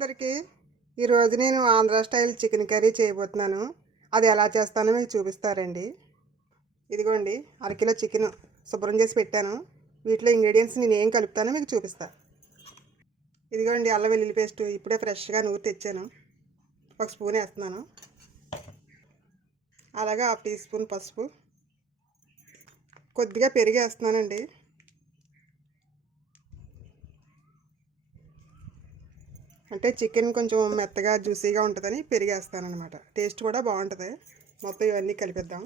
అందరికీ ఈరోజు నేను ఆంధ్ర స్టైల్ చికెన్ కర్రీ చేయబోతున్నాను. అది ఎలా చేస్తానో మీకు చూపిస్తారండి. ఇదిగోండి, అరకిలో చికెన్ శుభ్రం చేసి పెట్టాను. వీటిలో ఇంగ్రీడియంట్స్ నేను ఏం కలుపుతానో మీకు చూపిస్తాను. ఇదిగోండి, అల్లం వెల్లుల్లి పేస్ట్ ఇప్పుడే ఫ్రెష్గా నూరి తెచ్చాను. 1 స్పూన్ వేస్తున్నాను. అలాగే 1/2 టీ స్పూన్ పసుపు, కొద్దిగా పెరుగు వేస్తున్నానండి. అంటే చికెన్ కొంచెం మెత్తగా జ్యూసీగా ఉంటుందని పెరిగేస్తాను అనమాట. టేస్ట్ కూడా బాగుంటుంది. మొత్తం ఇవన్నీ కలిపిద్దాం.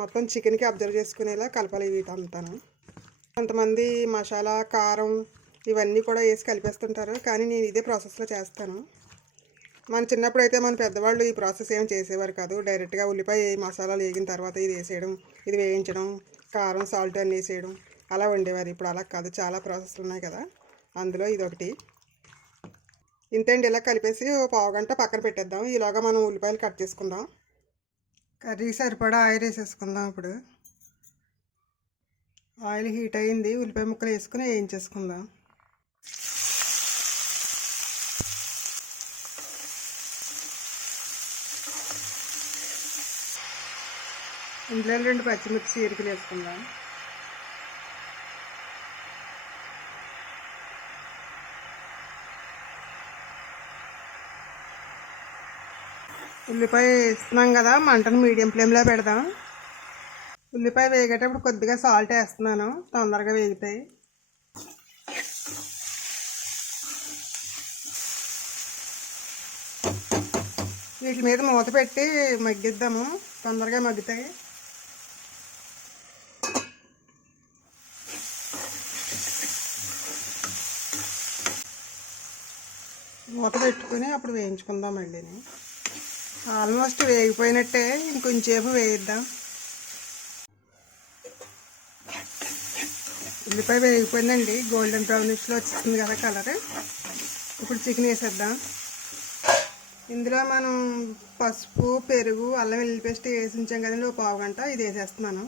మొత్తం చికెన్కి అబ్జర్వ్ చేసుకునేలా కలపాలి వీటంతాను. కొంతమంది మసాలా, కారం ఇవన్నీ కూడా వేసి కలిపేస్తుంటారు, కానీ నేను ఇదే ప్రాసెస్లో చేస్తాను. మన చిన్నప్పుడు అయితే మన పెద్దవాళ్ళు ఈ ప్రాసెస్ ఏం చేసేవారు కాదు. డైరెక్ట్గా ఉల్లిపాయ మసాలాలు వేగిన తర్వాత ఇది వేసేయడం, ఇది వేయించడం, కారం సాల్ట్ అన్నీ వేసేయడం అలా వండేవారు. ఇప్పుడు అలా కాదు, చాలా ప్రాసెస్లు ఉన్నాయి కదా. అందులో ఇదొకటి. ఇంతేండి, ఇలా కలిపేసి 1/2 గంట పక్కన పెట్టేద్దాం. ఈలోగా మనం ఉల్లిపాయలు కట్ చేసుకుందాం. కర్రీ సరిపడా ఆయిల్ వేసేసుకుందాం. ఇప్పుడు ఆయిల్ హీట్ అయింది. ఉల్లిపాయ ముక్కలు వేసుకుని వేయించేసుకుందాం. ఇందులో 2 పచ్చిమిర్చి చీరికలు వేసుకుందాం. ఉల్లిపాయ వేస్తున్నాం కదా, మంటను మీడియం ఫ్లేమ్లో పెడదాం. ఉల్లిపాయ వేగేటప్పుడు కొద్దిగా సాల్ట్ వేస్తున్నాను, తొందరగా వేగుతాయి. వీటి మీద మూత పెట్టి మగ్గిద్దాము, తొందరగా మగ్గుతాయి. మూత పెట్టుకుని అప్పుడు వేయించుకుందాం. మళ్ళీని ఆల్మోస్ట్ వేగిపోయినట్టే, ఇంకొంచేపు వేయిద్దాం. ఉల్లిపాయ వేగిపోయిందండి, గోల్డెన్ బ్రౌనిష్లో వచ్చింది కదా కలర్. ఇప్పుడు చికెన్ వేసేద్దాం. ఇందులో మనం పసుపు, పెరుగు, అల్లం వెల్లుల్లి పేస్ట్ వేసి ఉంచాం కదండి, 1/2 గంట. ఇది వేసేస్తున్నాను.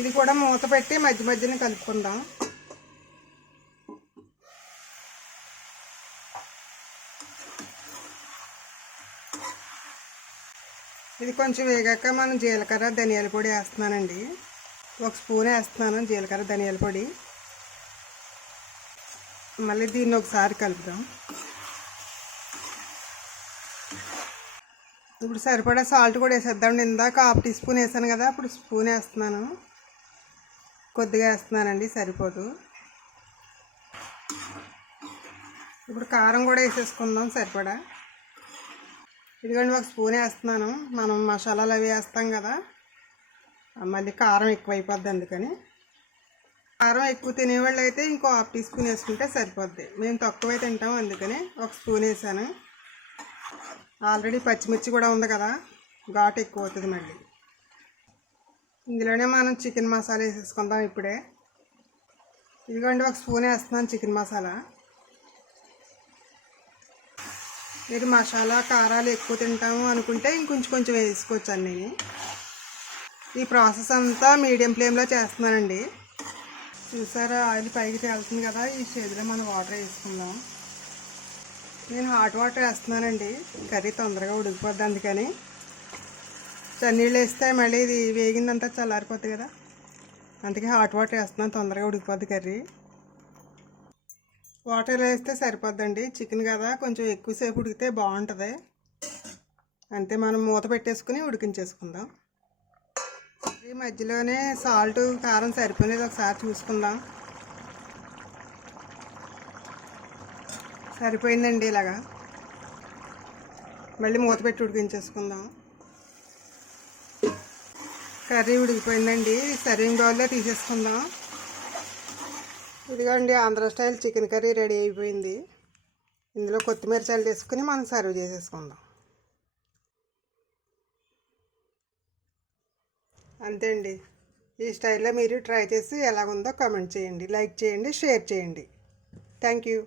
ఇది కూడా మూత పెట్టి మధ్య మధ్యన కలుపుకుందాం. ఇది కొంచెం వేగాక మనం జీలకర్ర, ధనియాల పొడి వేస్తున్నానండి. 1 స్పూన్ వేస్తున్నాను జీలకర్ర, ధనియాల పొడి. మళ్ళీ దీన్ని ఒకసారి కలుపుదాం. ఇప్పుడు సరిపడా సాల్ట్ కూడా వేసేద్దాం. ఇందాక 1/2 టీ స్పూన్ వేసాను కదా, ఇప్పుడు స్పూన్ వేస్తున్నాను. కొద్దిగా వేస్తున్నానండి, సరిపోదు. ఇప్పుడు కారం కూడా వేసేసుకుందాం సరిపడా. ఇదిగోండి, 1 స్పూన్ వేస్తున్నాను. మనం మసాలాలు అవి వేస్తాం కదా, మళ్ళీ కారం ఎక్కువైపోద్ది. అందుకని కారం ఎక్కువ తినేవాళ్ళు అయితే ఇంకో 1/2 టీ స్పూన్ వేసుకుంటే సరిపోద్ది. మేము తక్కువే తింటాం, అందుకని 1 స్పూన్ వేసాను. ఆల్రెడీ పచ్చిమిర్చి కూడా ఉంది కదా, ఘాటు ఎక్కువ అవుతుంది. మళ్ళీ ఇందులోనే మనం చికెన్ మసాలా వేసేసుకుందాం ఇప్పుడే. ఇదిగోండి, 1 స్పూన్ వేస్తున్నాను చికెన్ మసాలా. మీరు మసాలా, కారాలు ఎక్కువ తింటాము అనుకుంటే ఇంకొంచెం వేసుకోవచ్చు అన్నీ. ఈ ప్రాసెస్ అంతా మీడియం ఫ్లేమ్లో చేస్తున్నానండి. చూసారా, ఆయిల్ పైకి తేలుతుంది కదా, ఈ స్టేజ్లో మనం వాటర్ వేసుకుందాం. నేను హాట్ వాటర్ వేస్తున్నానండి, కర్రీ తొందరగా ఉడికిపోద్ది. అందుకని చన్నీళ్ళు వేస్తే మళ్ళీ ఇది వేగిందంతా చల్లారిపోద్ది కదా, అందుకే హాట్ వాటర్ వేస్తున్నాను, తొందరగా ఉడికిపోద్ది కర్రీ. వాటర్ వేస్తే సరిపోద్దండి, చికెన్ కదా కొంచెం ఎక్కువసేపు ఉడికితే బాగుంటుంది. అంతే, మనం మూత పెట్టేసుకుని ఉడికించేసుకుందాం. ఈ మధ్యలోనే సాల్ట్, కారం సరిపోలేదు ఒకసారి చూసుకుందాం. సరిపోయిందండి. ఇలాగా మళ్ళీ మూత పెట్టి ఉడికించేసుకుందాం. కర్రీ ఉడికిపోయిందండి, సర్వింగ్ బౌల్లో తీసేసుకుందాం. ఇదిగోండి, Andhra style chicken curry ready అయిపోయింది. ఇందులో కొత్తిమీర చల్లేసుకుని మనం సర్వ్ చేసేసుకుందాం. అంతే అండి. ఈ స్టైల్లో మీరు ట్రై చేసి ఎలాగుందో కామెంట్ చేయండి, లైక్ చేయండి, షేర్ చేయండి. Thank you.